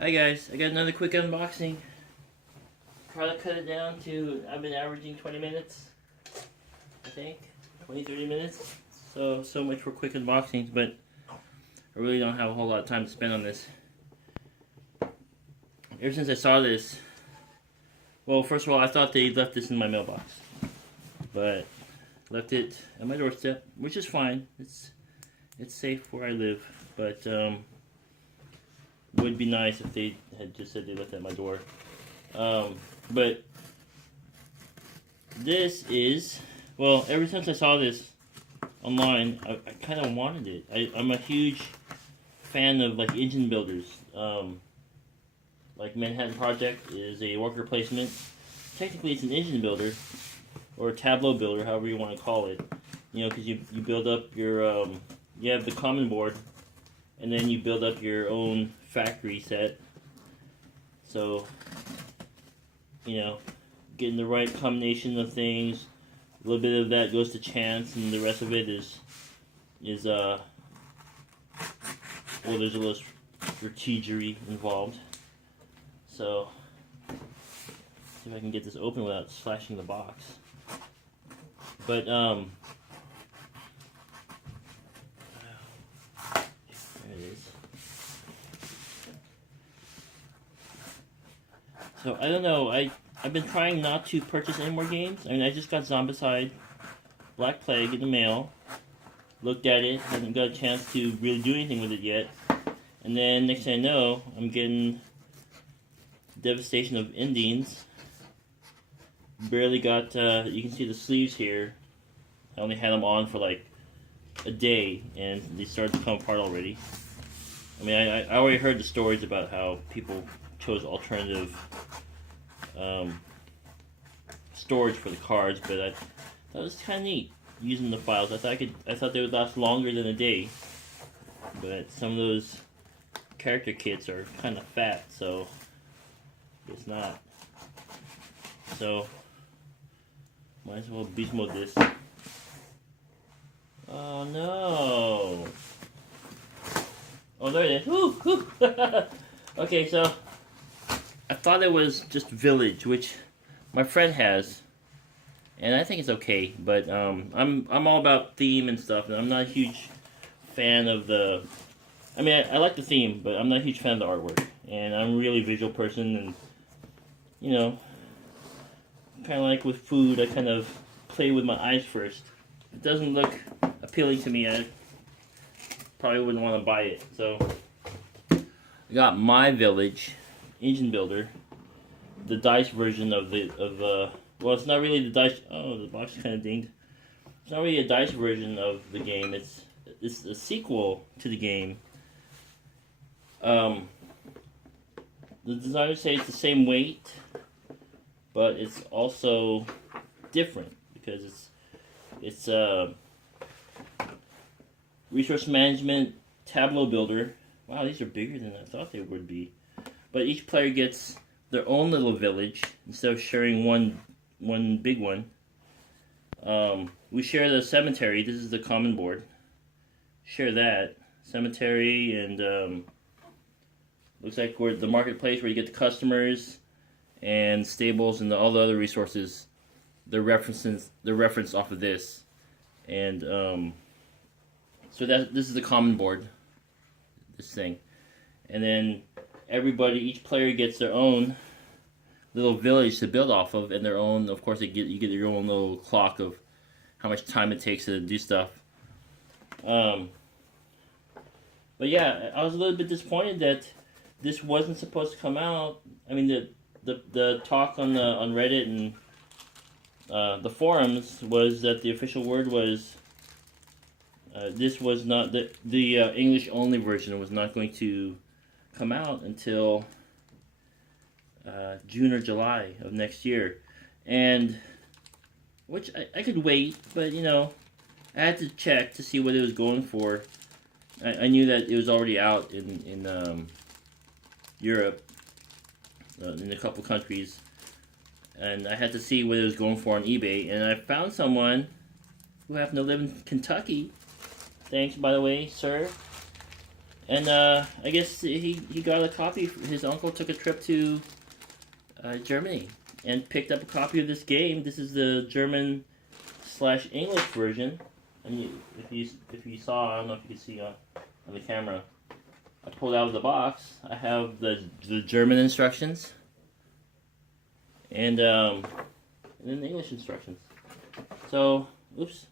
Hi guys, I got another quick unboxing. Try to cut it down to, I've been averaging 20 minutes, I think, 20-30 minutes. So much for quick unboxings, but I really don't have a whole lot of time to spend on this. Ever since I saw this, well, first of all, I thought they left this in my mailbox, but left it at my doorstep, which is fine. It's safe where I live, but would be nice if they had just said they left it at my door. But this is, well, ever since I saw this online, I kind of wanted it. I'm a huge fan of like engine builders. Like Manhattan Project is a worker placement. Technically, it's an engine builder or a tableau builder, however you want to call it. You know, because you build up your you have the common board, and then you build up your own factory set. So, you know, getting the right combination of things. A little bit of that goes to chance, and the rest of it is well, there's a little strategery involved. So, see if I can get this open without slashing the box. But there it is. So I don't know. I've been trying not to purchase any more games. I mean, I just got Zombicide Black Plague in the mail. Looked at it, haven't got a chance to really do anything with it yet. And then next thing I know, I'm getting Devastation of Endings. Barely got. You can see the sleeves here. I only had them on for like a day, and they started to come apart already. I mean, I already heard the stories about how people chose alternative storage for the cards, but I thought it was kind of neat using the files. I thought they would last longer than a day, but some of those character kits are kind of fat, so it's not. So might as well beast mode this. Oh no! Oh, there it is. Woo, woo. Okay, so I thought it was just Village, which my friend has, and I think it's okay. But I'm all about theme and stuff, and I'm not a huge fan of the. I mean, I like the theme, but I'm not a huge fan of the artwork. And I'm a really visual person, and you know, kind of like with food, I kind of play with my eyes first. If it doesn't look appealing to me, I probably wouldn't want to buy it. So I got My Village Engine Builder, the dice version of the well, it's not really the dice. Oh, the box is kind of dinged. It's not really a dice version of the game. It's a sequel to the game. The designers say it's the same weight, but it's also different because it's resource management tableau builder. Wow, these are bigger than I thought they would be. But each player gets their own little village instead of sharing one big one. We share the cemetery. This is the common board. Share that cemetery, and looks like we're the marketplace where you get the customers and stables and all the other resources. They're referenced off of this, and so this is the common board. This thing, and then each player gets their own little village to build off of, and their own. Of course, you get your own little clock of how much time it takes to do stuff. But yeah, I was a little bit disappointed that this wasn't supposed to come out. I mean, the talk on Reddit and the forums was that the official word was this was not the English only version was not going to come out until June or July of next year, and which I could wait, but you know, I had to check to see what it was going for. I knew that it was already out in Europe, in a couple countries, and I had to see what it was going for on eBay, and I found someone who happened to live in Kentucky. Thanks, by the way, sir. And I guess he got a copy. His uncle took a trip to Germany and picked up a copy of this game. This is the German/English version. And if you saw, I don't know if you can see on the camera. I pulled out of the box. I have the German instructions and then the English instructions. So, oops,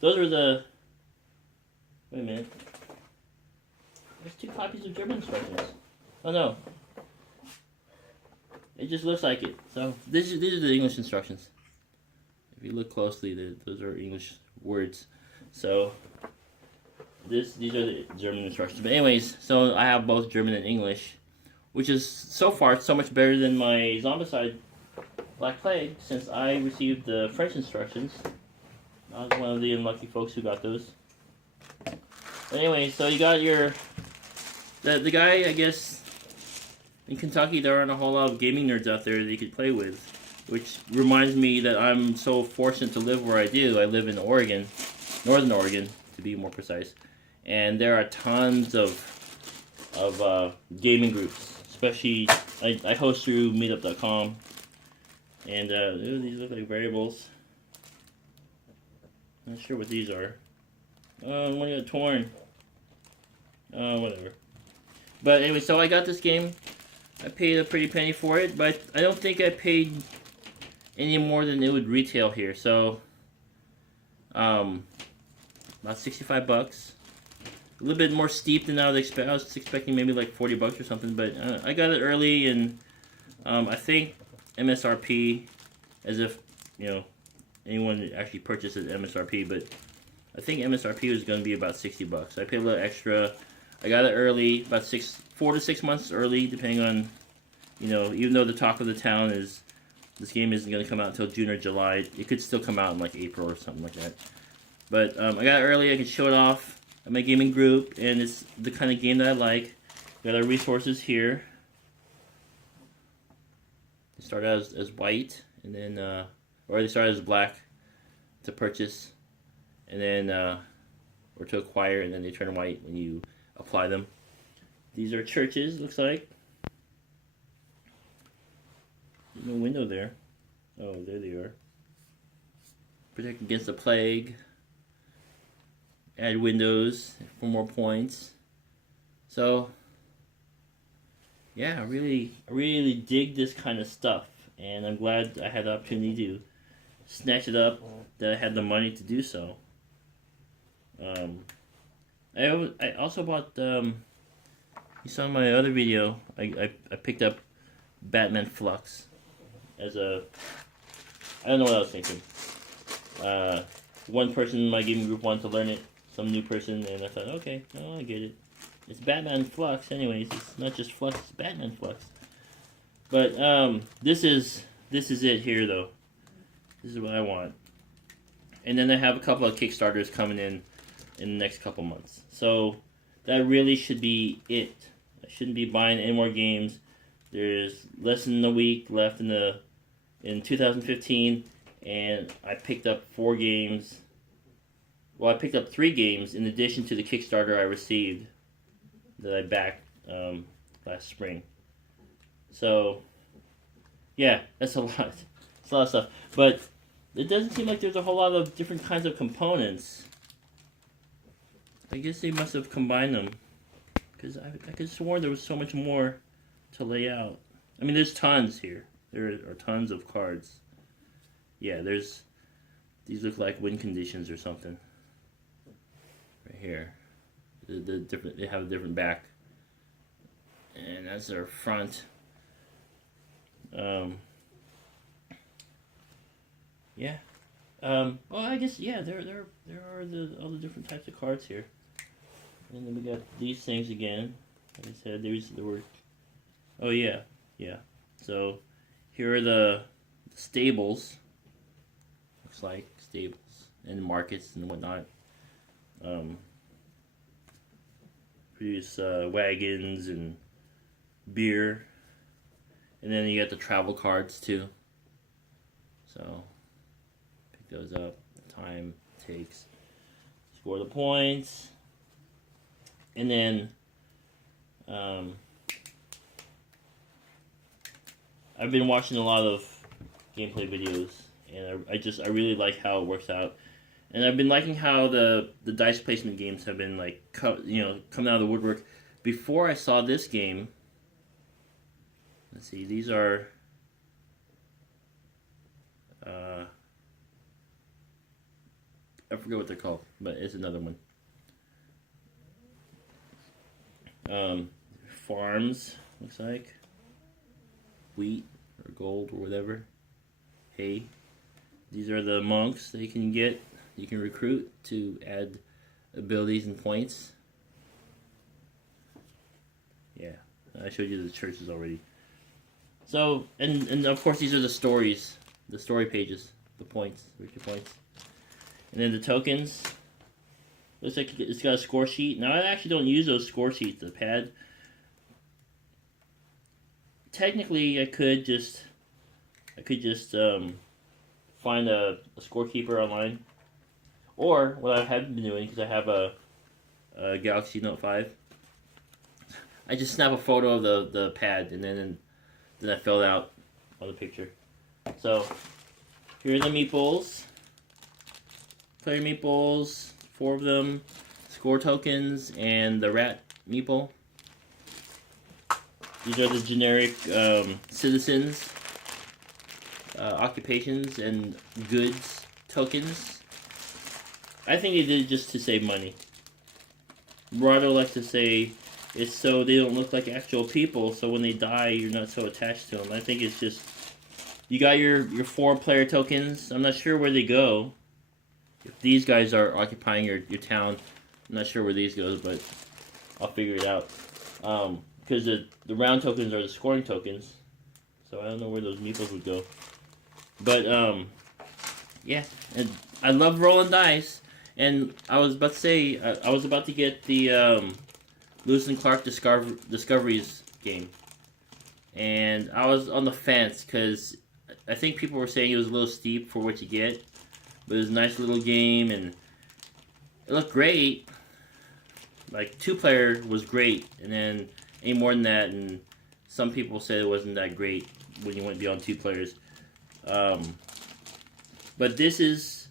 those were the. Wait a minute. There's 2 copies of German instructions. Oh no. It just looks like it. So these are the English instructions. If you look closely, those are English words. So these are the German instructions. But anyways, so I have both German and English, which is so far so much better than my Zombicide Black Plague, since I received the French instructions. I was one of the unlucky folks who got those. But anyway, so you got your the guy, I guess, in Kentucky there aren't a whole lot of gaming nerds out there that you could play with, which reminds me that I'm so fortunate to live where I do. I live in Oregon, Northern Oregon to be more precise, and there are tons of gaming groups, especially I host through meetup.com, and ooh, these look like variables. Not sure what these are. One got torn. Whatever. But anyway, so I got this game. I paid a pretty penny for it, but I don't think I paid any more than it would retail here. So, about 65 bucks. A little bit more steep than I was expecting maybe like 40 bucks or something, but I got it early, and I think MSRP, as if, you know, anyone actually purchased at MSRP, but I think MSRP was going to be about 60 bucks. I paid a little extra. I got it early, about 4 to 6 months early, depending on, you know, even though the talk of the town is this game isn't going to come out until June or July, it could still come out in like April or something like that. But I got it early, I can show it off at my gaming group, and it's the kind of game that I like. Got our resources here. They start out as white, and then, or they start as black to purchase, and then, or to acquire, and then they turn white when you apply them. These are churches, looks like. No window there. Oh, there they are. Protect against the plague. Add windows for more points. So, yeah, I really dig this kind of stuff, and I'm glad I had the opportunity to snatch it up, that I had the money to do so. I also bought, you saw in my other video, I picked up Batman Flux as a, I don't know what I was thinking. One person in my gaming group wanted to learn it, some new person, and I thought, okay, oh, I get it. It's Batman Flux anyways, it's not just Flux, it's Batman Flux. But, this is it here though. This is what I want. And then I have a couple of Kickstarters coming in the next couple months. So that really should be it. I shouldn't be buying any more games. There's less than a week left in 2015, and I picked up 4 games. Well, I picked up 3 games in addition to the Kickstarter I received that I backed last spring. So yeah, that's a lot. It's a lot of stuff. But it doesn't seem like there's a whole lot of different kinds of components. I guess they must have combined them, because I could have sworn there was so much more to lay out. I mean, there's tons here. There are tons of cards. Yeah, these look like win conditions or something. Right here. They have a different back. And that's their front. Yeah. Well, I guess, yeah, there are all the different types of cards here. And then we got these things again. Like I said, there were. Oh yeah. So here are the stables. Looks like stables and markets and whatnot. Produce wagons and beer, and then you got the travel cards too. So pick those up. The time it takes, score the points. And then Um, I've been watching a lot of gameplay videos, and I really like how it works out. And I've been liking how the dice placement games have been like coming out of the woodwork. Before I saw this game, let's see, these are I forget what they're called, but it's another one. Farms, looks like. Wheat or gold or whatever. Hay. These are the monks that you can get. You can recruit to add abilities and points. Yeah, I showed you the churches already. So, and of course these are the stories, the story pages, the points, your points. And then the tokens. Looks like it's got a score sheet. Now I actually don't use those score sheets, the pad. Technically, I could just find a scorekeeper online, or what I have been doing, because I have a Galaxy Note 5. I just snap a photo of the pad and then I fill it out on the picture. So here are the meeples, player meeples, 4 of them, score tokens, and the rat meeple. These are the generic citizens, occupations, and goods tokens. I think they did it just to save money. Rado likes to say it's so they don't look like actual people, so when they die, you're not so attached to them. I think it's just, you got your 4 player tokens. I'm not sure where they go. If these guys are occupying your town, I'm not sure where these goes, but I'll figure it out. Because the round tokens are the scoring tokens, so I don't know where those meeples would go. But yeah, and I love rolling dice. And I was about to say, I was about to get the Lewis and Clark Discoveries game, and I was on the fence because I think people were saying it was a little steep for what you get, but it was a nice little game and it looked great. Like 2-player was great, and then any more than that, and some people said it wasn't that great when you went beyond 2 players. But this is,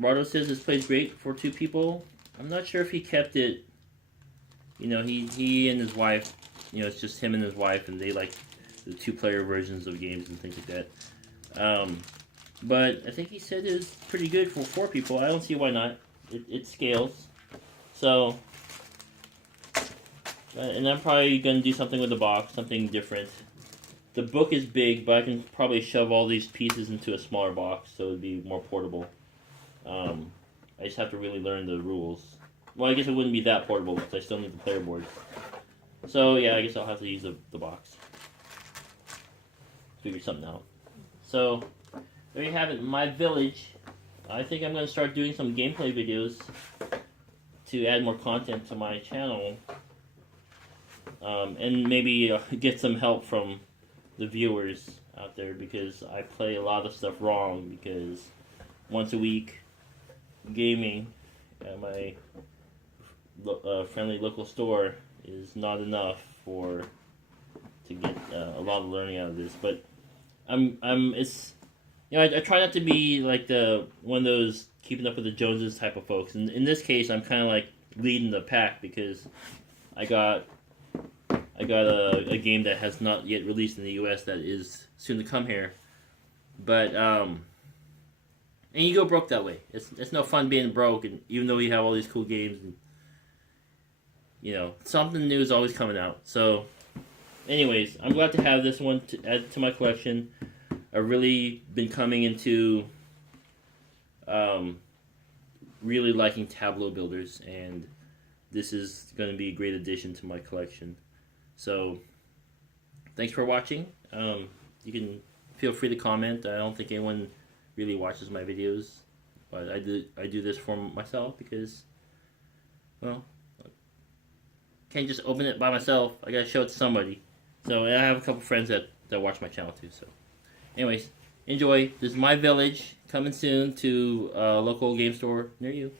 Rado says this plays great for 2 people. I'm not sure if he kept it. You know, he and his wife, you know, it's just him and his wife, and they like the 2-player versions of games and things like that. But I think he said it's pretty good for 4 people. I don't see why not. It scales. So, and I'm probably going to do something with the box, something different. The book is big, but I can probably shove all these pieces into a smaller box, so it would be more portable. I just have to really learn the rules. Well, I guess it wouldn't be that portable because I still need the player board. So yeah, I guess I'll have to use the box. Figure something out. So there you have it, my village. I think I'm going to start doing some gameplay videos to add more content to my channel. And maybe get some help from the viewers out there, because I play a lot of stuff wrong, because once a week gaming at my friendly local store is not enough to get a lot of learning out of this. But it's, you know, I try not to be like one of those keeping up with the Joneses type of folks. And in this case, I'm kind of like leading the pack, because I got a game that has not yet released in the U.S. that is soon to come here. But and you go broke that way. It's no fun being broke, and even though you have all these cool games, and you know, something new is always coming out. So, anyways, I'm glad to have this one to add to my collection. I've really been coming into really liking tableau builders, and this is going to be a great addition to my collection. So, thanks for watching. You can feel free to comment. I don't think anyone really watches my videos, but I do this for myself because, well, can't just open it by myself. I gotta show it to somebody. So I have a couple friends that watch my channel too. So, anyways, enjoy. This is my village, coming soon to a local game store near you.